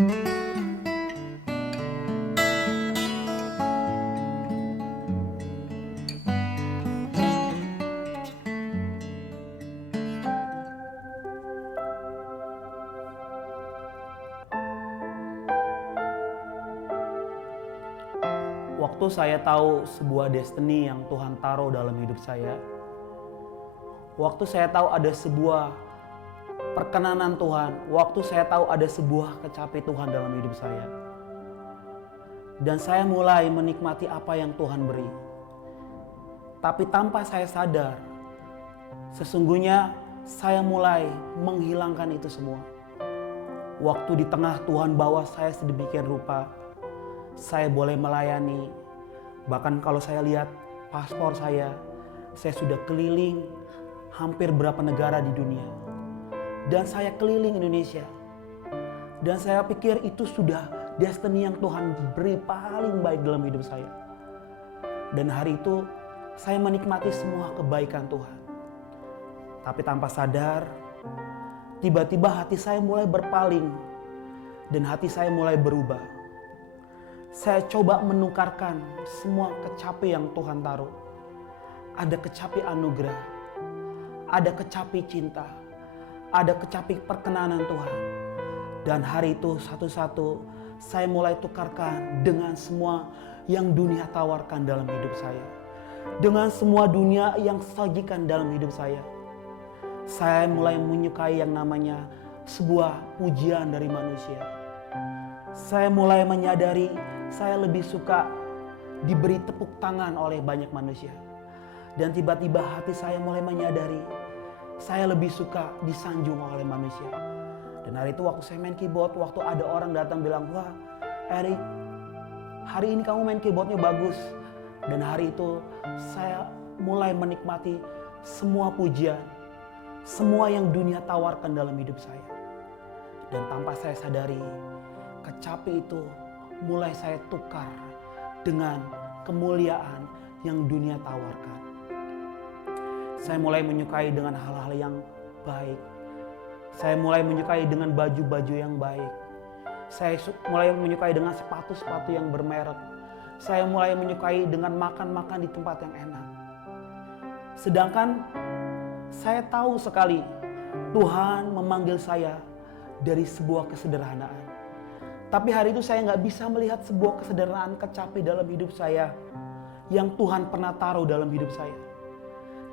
Waktu saya tahu sebuah destiny yang Tuhan taruh dalam hidup saya, waktu saya tahu ada sebuah perkenanan Tuhan, waktu saya tahu ada sebuah kecapi Tuhan dalam hidup saya, dan saya mulai menikmati apa yang Tuhan beri. Tapi tanpa saya sadar, sesungguhnya saya mulai menghilangkan itu semua. Waktu di tengah Tuhan bawa saya sedemikian rupa, saya boleh melayani. Bahkan kalau saya lihat paspor saya sudah keliling hampir berapa negara di dunia. Dan saya keliling Indonesia. Dan saya pikir itu sudah destiny yang Tuhan beri paling baik dalam hidup saya. Dan hari itu saya menikmati semua kebaikan Tuhan. Tapi tanpa sadar, tiba-tiba hati saya mulai berpaling. Dan hati saya mulai berubah. Saya coba menukarkan semua kecapi yang Tuhan taruh. Ada kecapi anugerah, ada kecapi cinta, ada kecapi perkenanan Tuhan. Dan hari itu satu-satu saya mulai tukarkan dengan semua yang dunia tawarkan dalam hidup saya. Dengan semua dunia yang sajikan dalam hidup saya. Saya mulai menyukai yang namanya sebuah pujian dari manusia. Saya mulai menyadari saya lebih suka diberi tepuk tangan oleh banyak manusia. Dan tiba-tiba hati saya mulai menyadari saya lebih suka disanjung oleh manusia. Dan hari itu waktu saya main keyboard, waktu ada orang datang bilang, "Wah Erik, hari ini kamu main keyboardnya bagus." Dan hari itu saya mulai menikmati semua pujian, semua yang dunia tawarkan dalam hidup saya. Dan tanpa saya sadari, kecapi itu mulai saya tukar dengan kemuliaan yang dunia tawarkan. Saya mulai menyukai dengan hal-hal yang baik. Saya mulai menyukai dengan baju-baju yang baik. Saya mulai menyukai dengan sepatu-sepatu yang bermerek. Saya mulai menyukai dengan makan-makan di tempat yang enak. Sedangkan saya tahu sekali Tuhan memanggil saya dari sebuah kesederhanaan. Tapi hari itu saya nggak bisa melihat sebuah kesederhanaan kecapi dalam hidup saya yang Tuhan pernah taruh dalam hidup saya.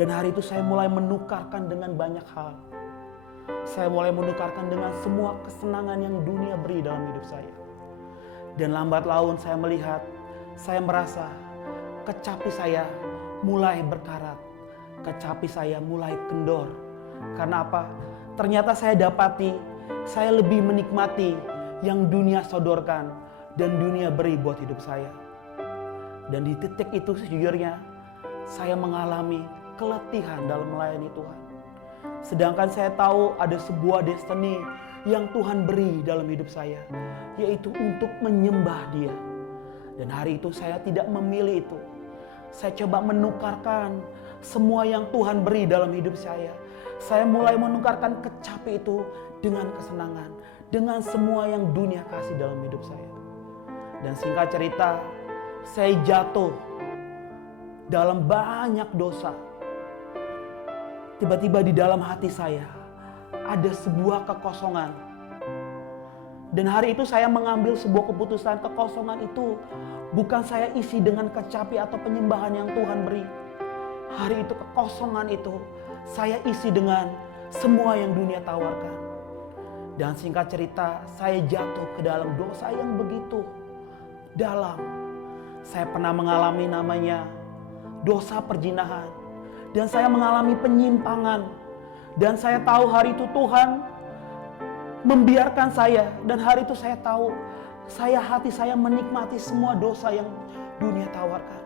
Dan hari itu saya mulai menukarkan dengan banyak hal. Saya mulai menukarkan dengan semua kesenangan yang dunia beri dalam hidup saya. Dan lambat laun saya melihat, saya merasa kecapi saya mulai berkarat. Kecapi saya mulai kendor. Karena apa? Ternyata saya dapati, saya lebih menikmati yang dunia sodorkan dan dunia beri buat hidup saya. Dan di titik itu sejujurnya saya mengalami keletihan dalam melayani Tuhan. Sedangkan saya tahu ada sebuah destiny yang Tuhan beri dalam hidup saya, yaitu untuk menyembah Dia. Dan hari itu saya tidak memilih itu. Saya coba menukarkan semua yang Tuhan beri dalam hidup saya. Saya mulai menukarkan kecapi itu dengan kesenangan, dengan semua yang dunia kasih dalam hidup saya. Dan singkat cerita, saya jatuh dalam banyak dosa. Tiba-tiba di dalam hati saya ada sebuah kekosongan. Dan hari itu saya mengambil sebuah keputusan, kekosongan itu bukan saya isi dengan kecapi atau penyembahan yang Tuhan beri. Hari itu kekosongan itu saya isi dengan semua yang dunia tawarkan. Dan singkat cerita, saya jatuh ke dalam dosa yang begitu dalam. Saya pernah mengalami namanya dosa perzinahan. Dan saya mengalami penyimpangan. Dan saya tahu hari itu Tuhan membiarkan saya. Dan hari itu saya tahu, hati saya menikmati semua dosa yang dunia tawarkan.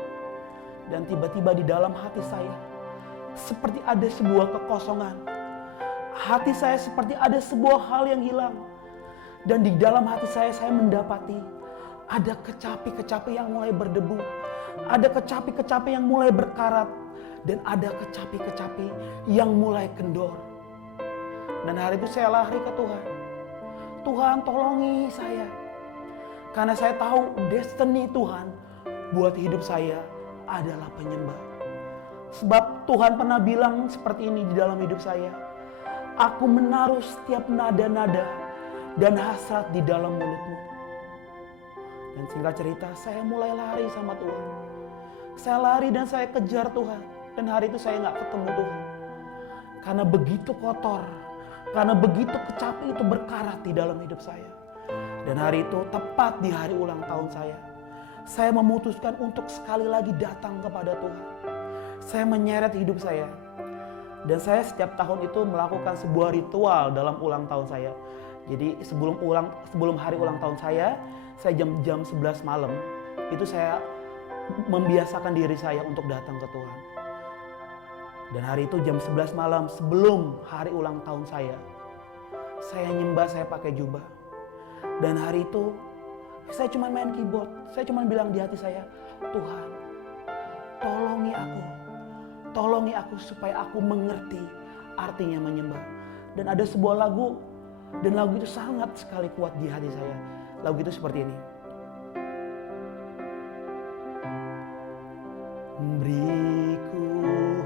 Dan tiba-tiba di dalam hati saya, seperti ada sebuah kekosongan. Hati saya seperti ada sebuah hal yang hilang. Dan di dalam hati saya mendapati ada kecapi-kecapi yang mulai berdebu. Ada kecapi-kecapi yang mulai berkarat. Dan ada kecapi-kecapi yang mulai kendor. Dan hari itu saya lari ke Tuhan. Tuhan tolongi saya. Karena saya tahu destiny Tuhan buat hidup saya adalah penyembah. Sebab Tuhan pernah bilang seperti ini di dalam hidup saya. Aku menaruh setiap nada-nada dan hasrat di dalam mulutmu. Dan singkat cerita, saya mulai lari sama Tuhan. Saya lari dan saya kejar Tuhan. Dan hari itu saya nggak ketemu Tuhan. Karena begitu kotor, karena begitu kecapi itu berkarat di dalam hidup saya. Dan hari itu tepat di hari ulang tahun saya memutuskan untuk sekali lagi datang kepada Tuhan. Saya menyeret hidup saya. Dan saya setiap tahun itu melakukan sebuah ritual dalam ulang tahun saya. Jadi sebelum hari ulang tahun saya jam 11 malam, itu saya membiasakan diri saya untuk datang ke Tuhan. Dan hari itu jam 11 malam sebelum hari ulang tahun saya nyembah, saya pakai jubah. Dan hari itu saya cuma main keyboard, saya cuma bilang di hati saya, Tuhan, tolongi aku supaya aku mengerti artinya menyembah. Dan ada sebuah lagu, dan lagu itu sangat sekali kuat di hati saya. Lagu itu seperti ini. Beriku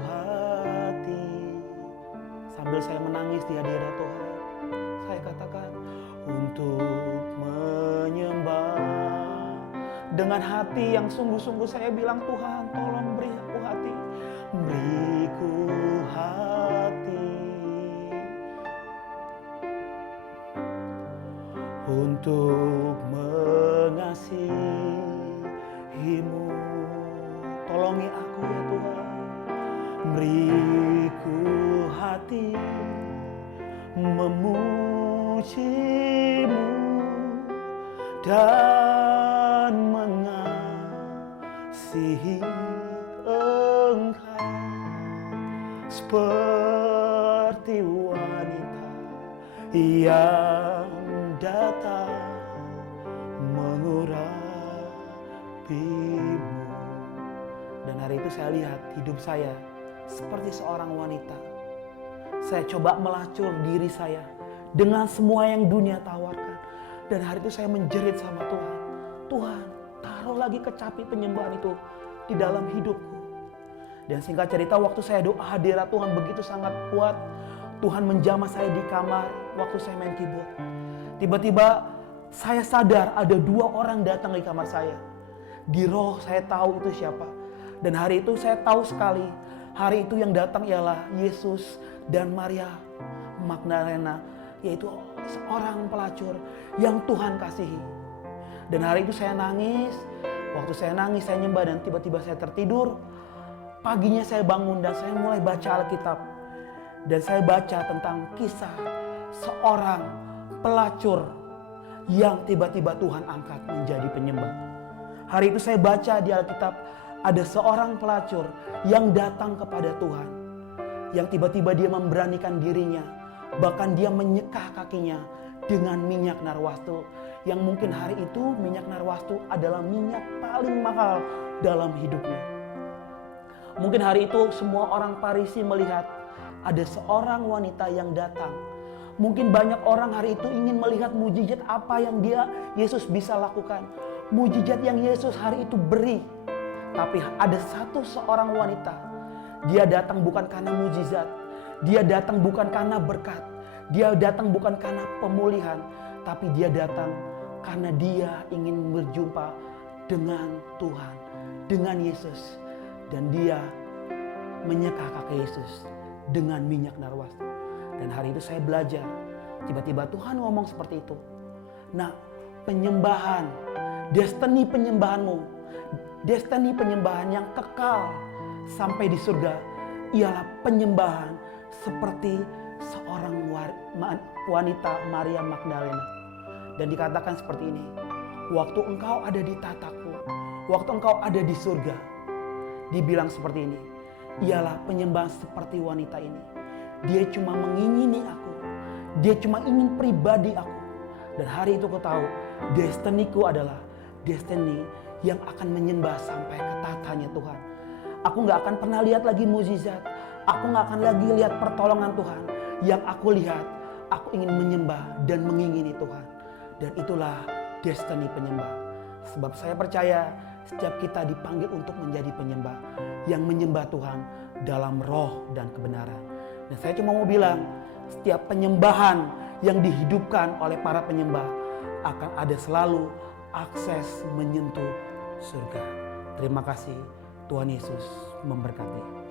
hati. Sambil saya menangis di hadirat Tuhan, saya katakan, untuk menyembah. Dengan hati yang sungguh-sungguh saya bilang, Tuhan tolong beri aku hati. Beriku hati untuk mengasihimu. Tolongi aku ya Tuhan. Beriku hati memujimu dan mengasihi Engkau seperti wanita yang datang mengurapimu. Dan hari itu saya lihat hidup saya seperti seorang wanita. Saya coba melacur diri saya dengan semua yang dunia tawarkan. Dan hari itu saya menjerit sama Tuhan. Tuhan, taruh lagi kecapi penyembahan itu di dalam hidupku. Dan singkat cerita, waktu saya doa, hadirat Tuhan begitu sangat kuat. Tuhan menjamah saya di kamar waktu saya main keyboard. Tiba-tiba saya sadar ada 2 orang datang di kamar saya. Di roh saya tahu itu siapa. Dan hari itu saya tahu sekali, hari itu yang datang ialah Yesus dan Maria Magdalena, yaitu seorang pelacur yang Tuhan kasihi. Dan hari itu saya nangis. Waktu saya nangis, saya nyembah, dan tiba-tiba saya tertidur. Paginya saya bangun dan saya mulai baca Alkitab. Dan saya baca tentang kisah seorang pelacur yang tiba-tiba Tuhan angkat menjadi penyembah. Hari itu saya baca di Alkitab, ada seorang pelacur yang datang kepada Tuhan. Yang tiba-tiba dia memberanikan dirinya. Bahkan dia menyekah kakinya dengan minyak narwastu. Yang mungkin hari itu minyak narwastu adalah minyak paling mahal dalam hidupnya. Mungkin hari itu semua orang Farisi melihat ada seorang wanita yang datang. Mungkin banyak orang hari itu ingin melihat mujizat apa yang Yesus bisa lakukan. Mujizat yang Yesus hari itu beri. Tapi ada seorang wanita. Dia datang bukan karena mujizat. Dia datang bukan karena berkat. Dia datang bukan karena pemulihan. Tapi dia datang karena dia ingin berjumpa dengan Tuhan. Dengan Yesus. Dan dia menyekah kaki Yesus dengan minyak narwastu. Dan hari itu saya belajar. Tiba-tiba Tuhan ngomong seperti itu. Nah, penyembahan, destiny penyembahanmu, destiny penyembahan yang kekal sampai di surga ialah penyembahan seperti seorang wanita Maria Magdalena. Dan dikatakan seperti ini, waktu engkau ada di tataku, waktu engkau ada di surga, dibilang seperti ini, ialah penyembahan seperti wanita ini. Dia cuma mengingini aku, dia cuma ingin pribadi aku. Dan hari itu aku tahu destiniku adalah destiny yang akan menyembah sampai ke tatanya Tuhan. Aku gak akan pernah lihat lagi mukjizat. Aku gak akan lagi lihat pertolongan Tuhan. Yang aku lihat, aku ingin menyembah dan mengingini Tuhan. Dan itulah destiny penyembah. Sebab saya percaya setiap kita dipanggil untuk menjadi penyembah yang menyembah Tuhan dalam roh dan kebenaran. Dan saya cuma mau bilang, setiap penyembahan yang dihidupkan oleh para penyembah akan ada selalu akses menyentuh surga. Terima kasih. Tuhan Yesus memberkati.